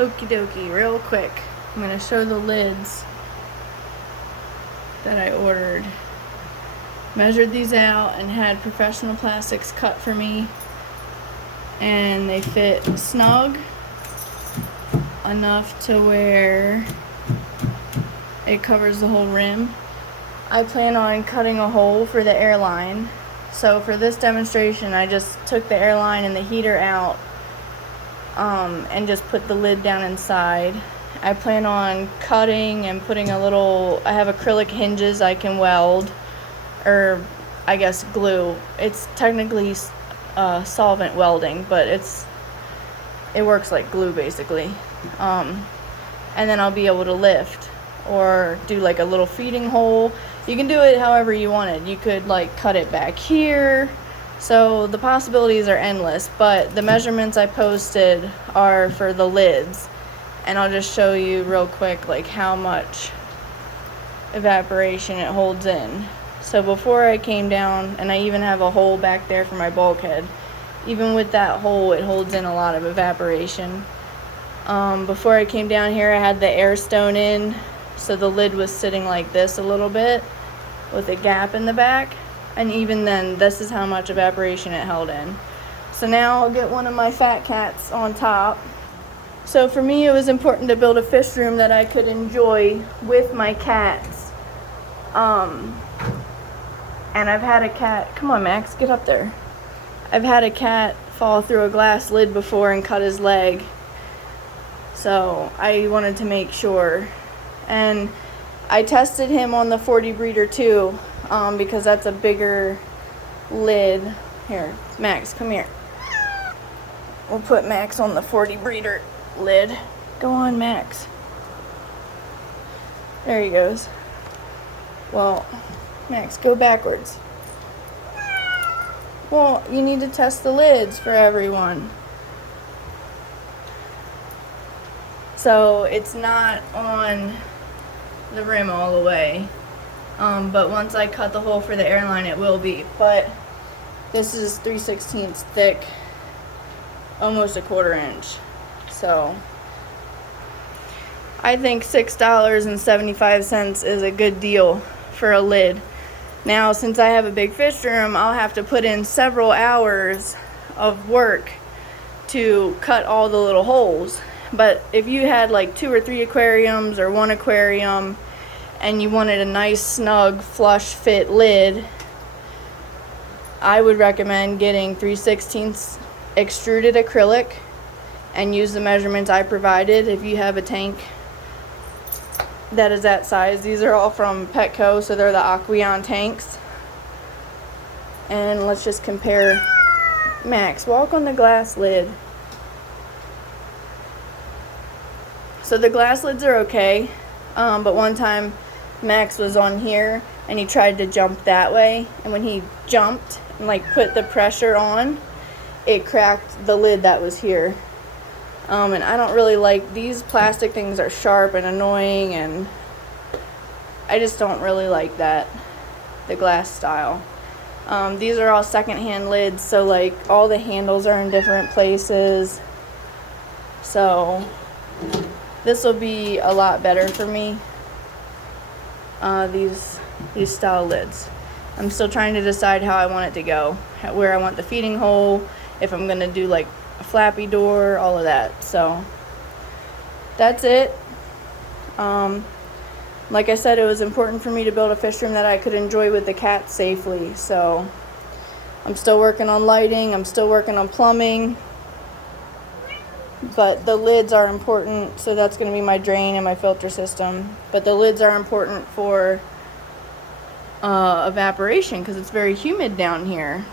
Okie dokie, real quick. I'm going to show the lids that I ordered. Measured these out and had professional plastics cut for me. And they fit snug enough to where it covers the whole rim. I plan on cutting a hole for the airline. So for this demonstration, I just took the airline and the heater out and just put the lid down inside. I plan on cutting and putting I have acrylic hinges I can weld, or I guess glue. It's technically solvent welding, but it works like glue basically. And then I'll be able to lift or do like a little feeding hole. You can do it however you want it. You could like cut it back here. So the possibilities are endless, but the measurements I posted are for the lids. And I'll just show you real quick like how much evaporation it holds in. So before I came down, and I even have a hole back there for my bulkhead, even with that hole it holds in a lot of evaporation. Before I came down here I had the air stone in, so the lid was sitting like this a little bit with a gap in the back, and even then this is how much evaporation it held in. So now I'll get one of my fat cats on top. So for me it was important to build a fish room that I could enjoy with my cats. And I've had a cat, come on Max, get up there. I've had a cat fall through a glass lid before and cut his leg. So I wanted to make sure. And I tested him on the 40 breeder too, because that's a bigger lid. Here, Max, come here. We'll put Max on the 40 breeder lid. Go on, Max. There he goes. Well, Max, go backwards. Well, you need to test the lids for everyone. So it's not on the rim all the way, but once I cut the hole for the airline it will be. But this is 3/16 thick, almost a 1/4 inch. So I think $6.75 is a good deal for a lid. Now since I have a big fish room, I'll have to put in several hours of work to cut all the little holes. But if you had like 2 or 3 aquariums or 1 aquarium and you wanted a nice snug flush fit lid, I would recommend getting 3/16 extruded acrylic and use the measurements I provided. If you have a tank that is that size, these are all from Petco, so they're the Aquarium tanks. And let's just compare. Max, walk on the glass lid. So the glass lids are okay, but one time Max was on here and he tried to jump that way, and when he jumped and like put the pressure on, it cracked the lid that was here. And I don't really like, these plastic things are sharp and annoying, and I just don't really like that, the glass style. These are all secondhand lids, so like all the handles are in different places. So this will be a lot better for me, these style lids. I'm still trying to decide how I want it to go, where I want the feeding hole, if I'm going to do like a flappy door, all of that. So that's it. Like I said, it was important for me to build a fish room that I could enjoy with the cats safely. So I'm still working on lighting, I'm still working on plumbing. But the lids are important, so that's going to be my drain and my filter system. But the lids are important for evaporation because it's very humid down here.